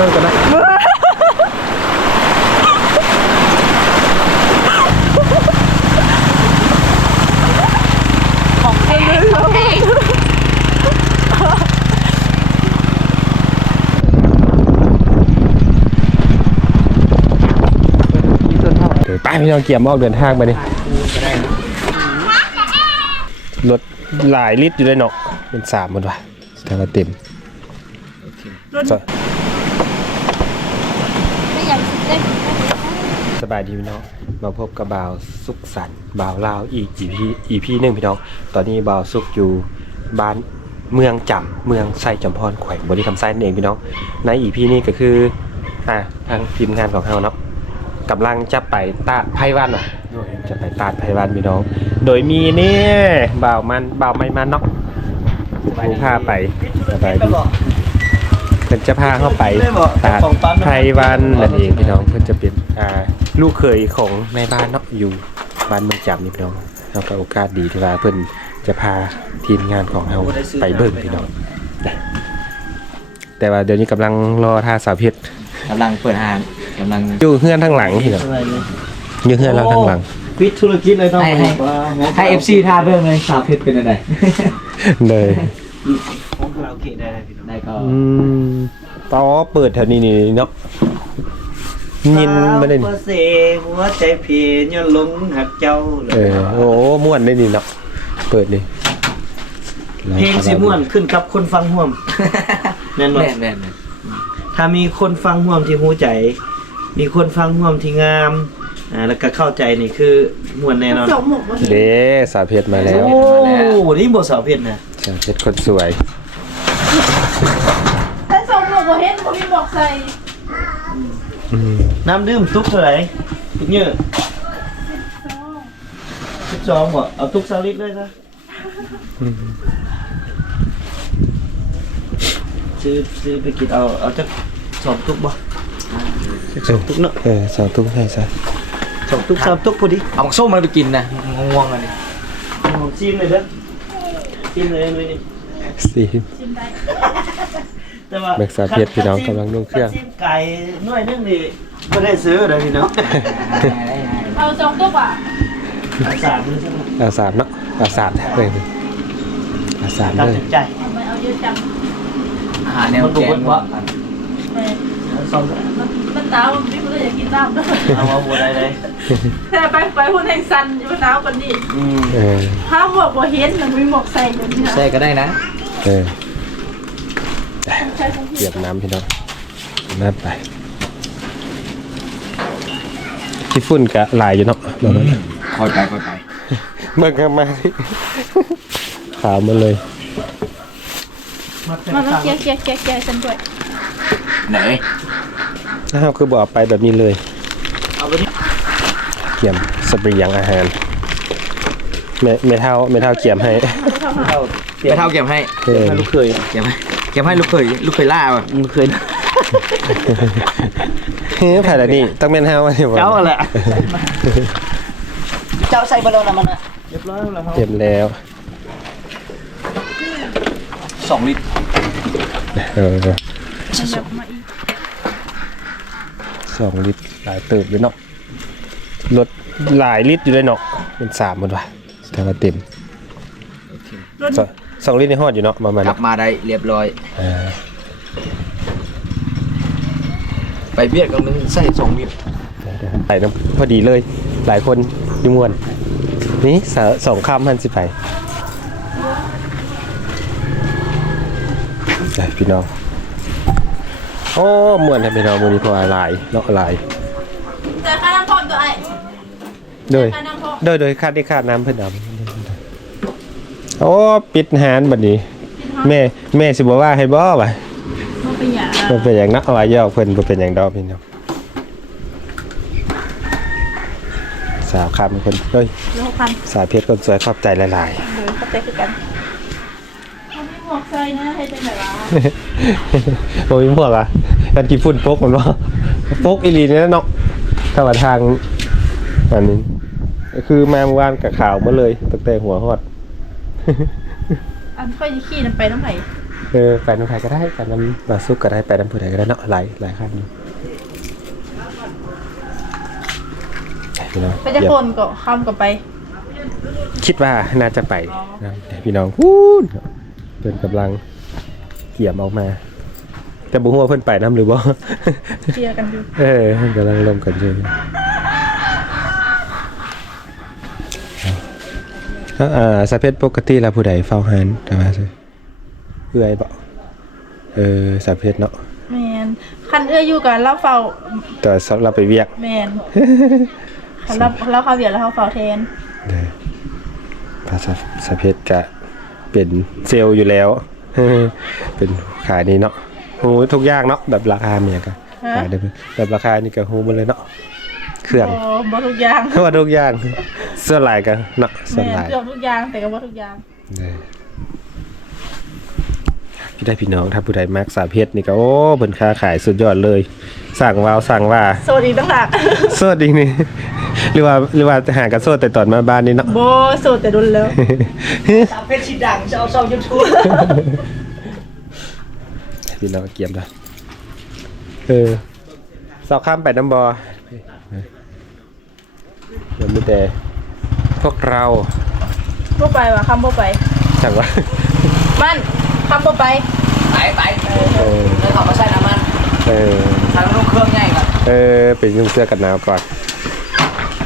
นั่นก็ได้ของแท้ของแท้เดี๋ยวไปพี่น้องเกียมออกเดินทางไปนี่รถหลายลิตรอยู่เลยเนาะเป็นสามหมดว่ะแต่ว่าเต็มสไม่อยากได้ สบายดีพี่น้อง มาพบกับบ่าวสุขสันต์บ่าวลาวอีกอีพีอีพีหนึ่งพี่น้อง ตอนนี้บ่าวสุขอยู่บ้านเมืองจำเมืองไซจำพรแขวงบริคำไซนั่นเองพี่น้อง ในอีพีนี้ก็คืออ่าทางทีมงานของเราเนาะกำลังจะไปตาดไพวันอะจะไปตาดไพวันพี่น้อง โดยมีนี่บ่าวมันบ่าวไม่มันเนาะผู้พาไปสบายดี เพิ่นจะพาเข้าไปตาดไพวันนั่นเองพี่น้องเพิ่นจะเป็นอ่าลูกเคยของในบ้านเนาะอยู่บ้านเมืองจำนี่พี่น้องเราก็โอกาสดีที่ว่าเพิ่นจะพาทีมงานของเราไปเบิ่งพี่น้องแต่ว่าเดี๋ยวนี้กำลังรอท่าสาวเพชรกำลังเปิดห้างกำลังอยู่เฮือนทางหลังพี่น้องอยู่เฮือนเราทางหลังปิดธุรกิจเลยต้องให้ให้ให้เอฟซีท่าเบื้องเลยสาวเพชรเป็นอะไรเลย ของคาราโอเกะได้เลยพี่น้องได้ก็อืมต่อเปิดแถวนี้นี่เนาะยินมาได้เปนี่อร์เซหัวใจเพยย้อนหลงหักเจ้าเลยเออโอ้ม่วนได้นี่เนาะเปิดนี่เพลงสิม่วนขึ้นกับคนฟังห่วมแม่นบ่แน่นแน่นแน่นถ้ามีคนฟังห่วมที่หูใจ มีคนฟังห่วมที่งามอ่าแล้วก็เข้าใจนี่คือม่วนแน่นอนสมหมกมาเด้สาวเพชรมาแล้วโอ้นี่บ่สาวเพชรนะสาวเพชรคนสวย ถ้าสมหมกมาเห็นผมมีบอกใส่อืมน้ำดื่มตุกเท่าไหร่ตุกเยอะสิบสองบ่เอาตุกซาลิตเลยซะซื้อซื้อไปกินเอาเอาจักสองตุกบ่สองตุ๊กเนาะเออสองตุ๊กให้ซะสองตุกสามตุกพอดีเอาส้มมันไปกินนะง่วงๆอันนี้ผมชิมเลยเด้อชิมเลยเลยนี่ สีแต่ว่าแม็กซาเพชรพี่น้องกำลังนุ่งเครื่องชิมไก่หน่วยนึงนี่ไม่ได้ซื้อเลยพี่น้องเอาจองตัวป่ะเอาสามเลยใช่ไหมอาสามเนาะอาสามเลยอาสามตัดเลย สินใจเอาไปเอาเยอะจังอาหารแนวแกงแม่เอาสองมันมันหนาวมันไม่รู้อยากกินน้ำด้วยเอาเอาบัวได้เลยแต่ไปไปหุ่นแห่งซันอยู่หนาวกว่านี้อืมเออ ถ้าหมวกบ่เห็นมันมีหมวกใส่อยู่นี่นะใช่ก็ได้นะ เออใช่ของพี่เก็บน้ำพี่น้องน้ำไปที่ฝุ่นกะหลายอยู่เนาะเดี๋ยวนั้นคอยไปคอยไปเมื่อกันมาขาวมาเลยมาเป็นมามาตังเคลียร์เคลียร์เคลียร์เคลียร์ฉันด้วยไหนอ้าวคือบอกไปแบบนี้เลยเอาไปที่เกี่ยมสเปรียงอาหารเมเมทัลเมทัลเกี่ยมให้เอา ไปเท่าเก็บให้เออให้ลูกเคยเก็บให้เก็บให้ลูกเคยลูกเคยล่าป่ะลูกเคยนะเฮ้ยผ่านแล้วนี่ต้องเมนเฮาเนี่ยเจ้าอะไรเจ้าใส่บอลลูนมันอะเรียบร้อยแล้วครับเก็บแล้วสองลิตรเออฉันแบบมาอีกสองลิตรหลายเติบเลยเนาะรถหลายลิตรอยู่เลยเนาะเป็นสามหมดว่ะแต่ว่าเต็มรถ สองสองลิตรในหอดอยู่เนาะประมาณกลัเนาะบมาได้เรียบร้อยเออไปเบียดกันนึงใส่สองลิตรไปน้ำพอดีเลย หลายคนอยุ่มวนนี่สาสองคำพันสิไปไปพี่น้องโอ้มวนให้พี่น้องมือนี้เพราะว่าหลายเนาะหลายแต่ค่าน้ำพอมตัวไอ้โดยค่าน้ำพอมโดยโดยคาดที่คาดน้ำเพิ่นดำ โอ้ปิดหานบัดนี้ แม่แม่สิบอกว่าให้บ่ว่ะมันเป็นอย่างมันเป็นอย่างนักเอาไว้ยอกเพิ่นบ่เป็นอย่างดอกพี่น้องสาวคำคนเฮ้ยโลพันสาวเพชรคนสวยขอบใจหลายเลยเข้าใจคือกันเขาไม่หมวกใส่นะให้จังไหนวะๆโอ้ยพวกอะกันกี่ฝุ่นปกมันบ่ปกอีหลีนี่เนาะถ้าว่าทางอันนี้ก็คือมาเมื่อวานกับข่าวมาเลยตั้งแต่หัวฮอด อันค่อยจะขี่นั่นไปน้ำไผ่เออไปน้ำไทยก็ได้ไปน้ำบาซุกก็ได้ไปน้ำผู้ใดก็ได้เนาะหลายหลายครั้งอยู่ไปพี่น้องไปจะเดี๋ยว คนก็ข้ามก็ไป คิดว่าน่าจะไปอ๋อนะเดี๋ยวพี่น้องพูดเพิ่นกำลังเกี่ยมออกมา แต่บุ้งว่าเพิ่นไปน้ำหรือบ่ เคลียร์กันอยู่ เออเพิ่นกำลังลมกันอยู่ อ่าสะเพชรปกติแล้วผู้ใดเฝ้าหานแต่ว่าสิเอื้อยบ่เออสะเพชรเนาะแมนคันเอื้ออยู่กันเราเฝ้าแต่สำหรับไปเวียกแมนคันเราเราเขาเบียดแล้วเขาเฝ้าแทนเด้อภาษาสะเพชรจะเป็นเซลล์อยู่แล้วเป็นขายนี้เนาะฮู้ทุกอย่างเนาะแบบราคาเนี่ยก็ฮะขายได้เบิดแบบราคานี่ก็ฮู้หมดเลยเนาะ เครื่องโอ้บ่ทุกอย่างว่าทุกอย่างส่วนหลายกันเนาะส่วนแม่หลาย เกือบทุกอย่างแต่ก็บ่ทุกอย่างเด้อพี่ได้พี่น้องถ้าผู้ใดมักสาเพชรนี่ก็โอ้เพิ่นค้าขายสุดยอดเลย สั่งว้าวสั่งว่าสวัสดีตั้งหากโสดอีกนี่ หรือว่าหรือว่าหากันโสดแต่ตอนมาบ้านนี่เนาะ โบโสดแต่ดุนแล้ว สามเพชรชิดังจะเอาช่องยูทูบพี่น้องเกียมได้เออสอบข้ามไปน้ำบอเดี๋ ยวมีแต่พวกเราบ่ไปว่ะคำบ่ไปสั่งว่ามันคำบ่ไปไปไปเออแล้วเขามาใส่น้ำมันเออทางลูกเครื่องง่ายก่อนเออเป็นนุ่งเสื้อกันหนาวก่อน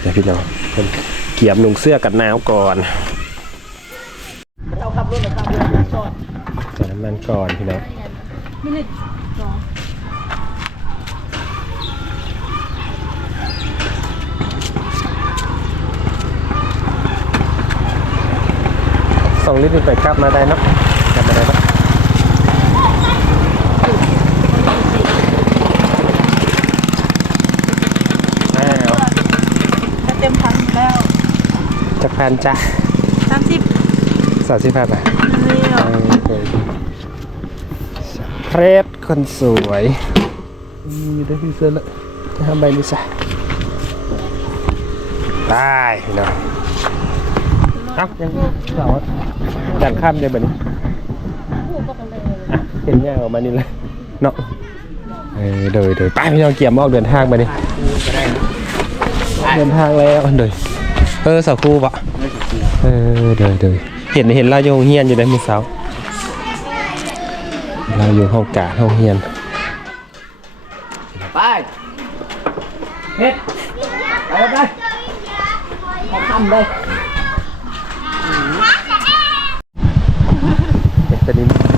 เดี๋ยวพี่น้องเพิ่นเกียมนุ่งเสื้อกันหนาวก่อนเราขับรถหรือขับเรือจอดจากน้ำมันก่อนพี่น้อง มินิสองสองลิตรนี่ไปกลับมาได้เนาะกลับมาได้เนาะอ้าวจะเต็มถังอยู่แล้วจักพันจ้ะสามสิบสามสิบห้าบาทนี่เหรอเพรสคนสวยมีได้พี่เสื้อละจะทำใบนี้ซะได้เนาะเอ้ายังสาว ดันข้ามได้แบบนี้อะเห็นแย่ออกมานี่เลยเนาะเออโดยโดยไปพี่น้องเกี่ยมออกเดินทางไปนี่เดินทางแล้วเดยเออสาวครูปะเออเดยเดยเห็นเห็นเราอยู่โรงเฮียนอยู่ได้มือเสาเราอยู่ห้องกาห้องเฮียนไปเพชรไปไปไปทำเลย เ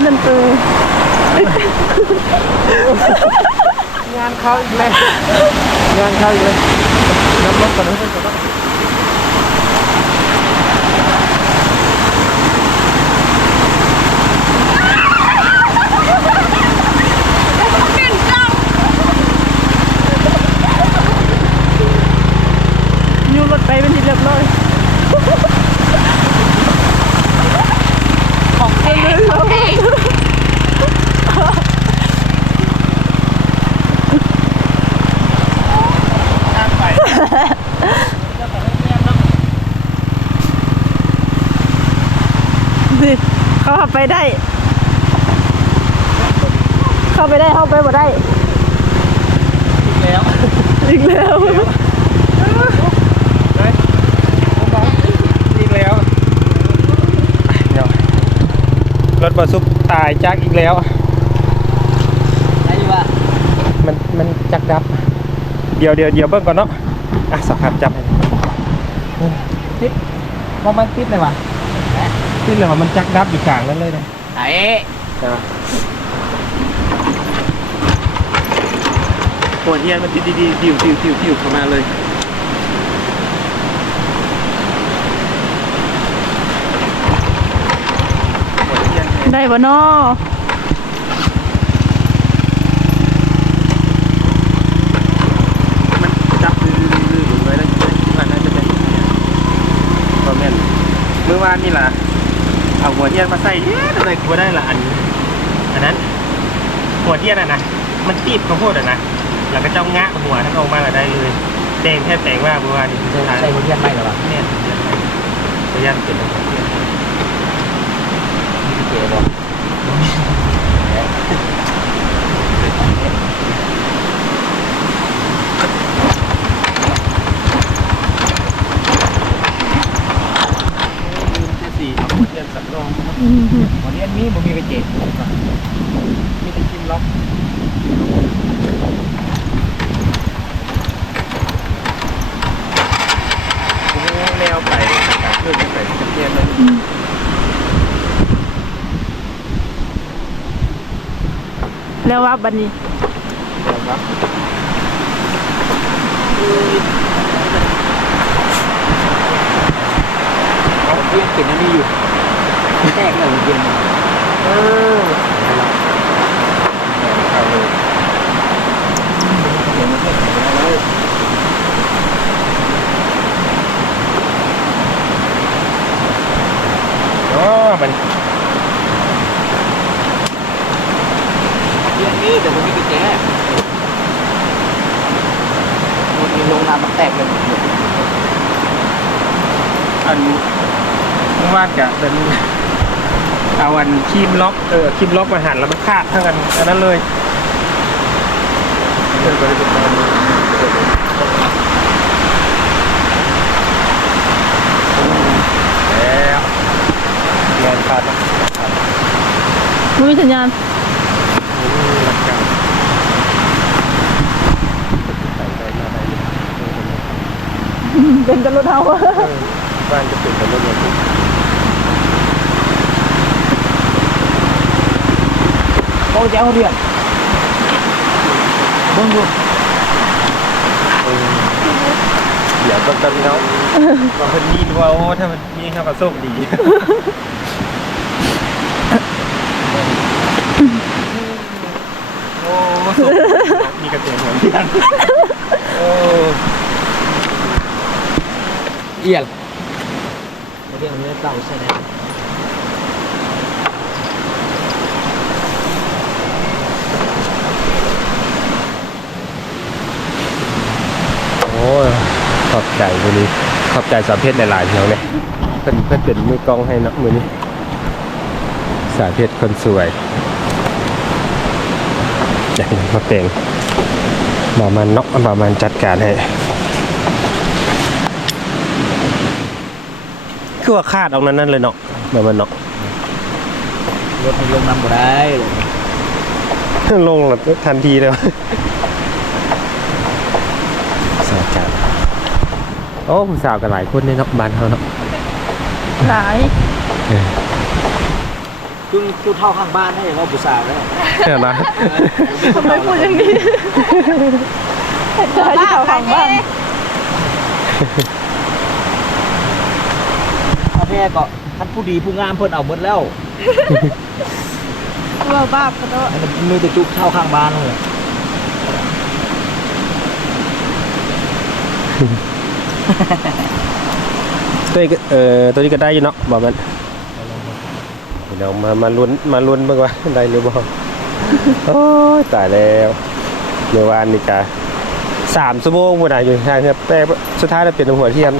เอาอันตัวงานเขาอีกแล้วงานเขาอีกแล้วน้ำรถก่อนนะเพื่อนก่อนนะ ยูรถไปเป็นที่เรียบร้อยของเองเลย สิเขาเข้าไปได้ เข้าไปได้เข้าไปบ่ได้แล้วอีกแล้วอีกแล้วเดี๋ยวรถบรรทุกตายจากอีกแล้ว ได้อยู่ว่ามันมันจักดับ เดี๋ยวเดี๋ยวเดี๋ยวเบิ่งก่อนเนาะอะสักครับจับให้ ติดว่ามันติดเลยว่ะ ที่เหลือมันจักดับอยู่กลางนั้นเลยนะไอ้นะหัวเทียนมันดีดีดิวดิวดิวดิวเข้ามาเลยได้บ่นอมันจับดื้อๆๆเลยนะคิดว่าน่าจะเป็นคอมเมนต์เมื่อวานนี่ล่ะ เอาหัวเทียนมาใส่เอ๊ะทำไมกูได้ละอันนี้อันนั้น หัวเทียนอะนะมันตีบข้าวโพดอะนะแล้วก็เจ้างะหัวทั้งออกมาแล้วได้เลยแดงแค่แตงว่าเมื่อวานนี้ใช่หัวเทียนไม่หรอวะเนี่ยเทียนไปพยายามเก็บหัวเทียนมีเก๋บอก สี่เอาหัวเทียนสำรอง หั วเทียนมีบ่มีกระเจี๊ยบมีแต่คิมล็อกโอ้แนวไปกับเพื่อนไปกับเทียนเลยแล้วว่าบัดนี้ครับหัวเทียนเป็นอันนี้อยู่ แตกเลยหัวเทียนเออเอาเลยเสียงมันแตกเลยอ๋อมันเทียนมีแต่บ่มีกระเจี๊ยบหัวเทียนลงน้ำมันแตกเลยหัวเทียนอันเมื่อวานกะเป็น เอาอันคีมล็อกเออคีมล็อกมาหันแล้วมันขาดเท่ากันอันนั้นเลยเออก็เลยเป็นแบบนี้แล้วงานขาดแล้วขาดบ่มีสัญญาณหลักการใส่ไปมาได้เป็นกันรถเฮาเออบ้านจะเป็นแบบนี้เลย โอ้ยเอาเทียนเบิ่งดูเดี๋ยวก็กันพี่น้องบางคนมีดูว่าโอ้ถ้ามันมีข้าวกระส้มดีโอ้ส้มมีกระเทียมหัวเทียนโอ้เอียนหัวเทียนมันเก่าใช่ไหม โอ้ขอบ ใจวันนี้ขอบใจสาวเพชรหลายๆเที่ยวเลยเพิ่นเพิ่นเป็นมือกล้องให้เนาะมือนี้สสาวเพชรคนสวยอยากให้มาเปลงบามันเนาะบามันจัดการให้คือว่าคาดเอานั้นนั่นเลยเนาะบามันเนาะรถมันลงน้ำบ่ได้เลยลงแบบทันทีเลยวะสาวจัดโอ้ผู้สาวกันหลายคนเนี่ยเนาะบ้านเขาเนาะหลายคือผู้เท่าข้างบ้านให้เราผู้สาวแล้วเห็นไหมทำไมพูดอย่างนี้เห็นใจที่เขาฟังบ้างเอาแท้ก็ท่านผู้ดีผู้งามเพิ่นเอาหมดแล้วว่าบ้าก็เนาะอันนั้นมีแต่จุกเท่าข้างบ้านเลย ตัวนี้ก็เอ่อตัวนี้ก็ได้อยู่เนาะบอกมันเดี๋ยวมามาลุ้นมาลุ้นบ้างว่าได้หรือเปล่าโอ้ยตายแล้วเมื่อวานนี่กะสามชั่วโมงบนไหนอยู่ทางครับแต่สุดท้ายเราเปลี่ยนหัวเทียน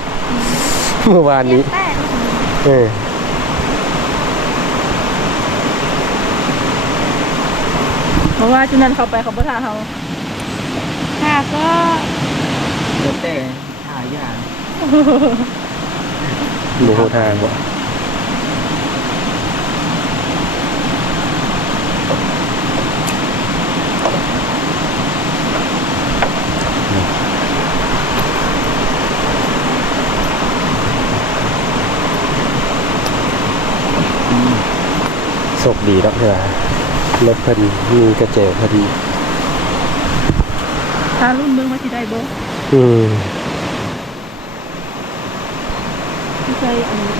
เมื่อวานนี้เออเพราะว่าจุดนั้นเขาไปเขาบ่ท่าเขาค่ะก็เดี๋ยวแต่ หายากหมูทางบ่โชคดีเนาะเถอะรถเพิ่นมีกระเจพอดี ถ้ารุ่นเมืองมาที่ได้บ่อืม ที่ ใจอันนี้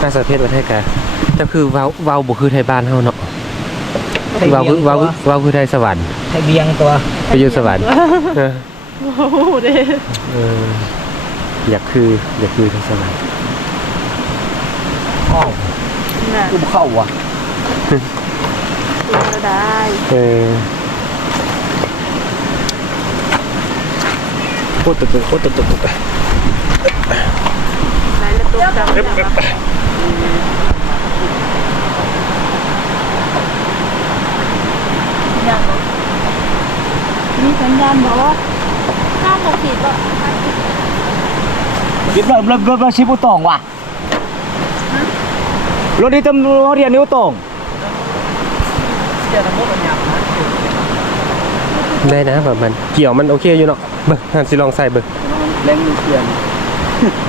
น่าสะเพศประเทศกาแต่คือเว้าเว้าบ่คือไทยบ้านเฮาเนาะไทยเว้าเบีคืยองเว้าตัวเว้าคือไทยสวรรค์ไทยเบียงตัวไปอยู่สวรรค์เออโอ้โหเด้เอออยากคืออยากคือไทยสวรรค์อ้าวน่ะอุ้มเข้าว่ะก็ได้เออโคตรตึกโคตรตึกได้แล้วตัว จำได้ยังบ่มีสัญญาณบอกว่าห้าหกขีดก็คิดว่ารถรถรถชิบุตองว่ะรถนี้ตำรวจเรียนนิ้วตองได้นะแบบมันเกี่ยวมันโอเคอยู่เนาะเบิ่งหันสิลองใส่เบิ่งแรงนิ้วเสียน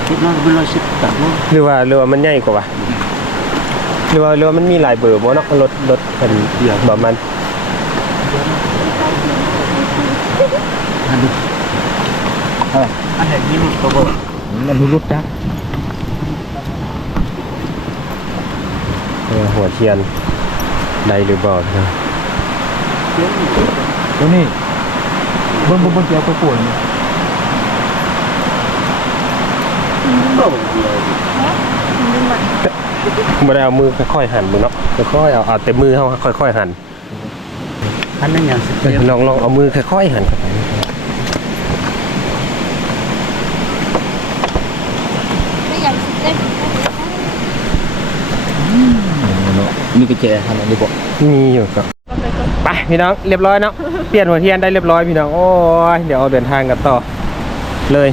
คิดว่าเป็นรถชิ บต่างหรือว่าหรือว่ามันใหญ่กว่าวะหรือว่าหรือว่ามันมีหลายเบอร์บ่เนาะรถรถเป็นแบบมันอันนี้เอออันไหนนี่มันตัวเบอร์มันรุดจ้ะเออหัวเทียนได้หรือบ่นะตัวนี้เบิ้งเบิ้งเบิ้งเกี่ยวกับปวดเนี่ย โอ้เดียวดึงมันบ่ได้เอามือค่อยๆหั่นมือเนาะค่อยๆเอาเอาแต่มือเฮาค่อยๆหั่นอันนั้นอย่างสิเออลองลองเอามือค่อยๆหั่นเข้าไปไม่อยากได้มีกระเจทำอันนี้บอกมีอยู่ก็ก็ไปก็ไปพี่น้องเรียบร้อยเนาะเปลี่ยนหัวเทียนได้เรียบร้อยพี่น้องโอ้ยเดี๋ยวเอาเดินทางกันต่อเลย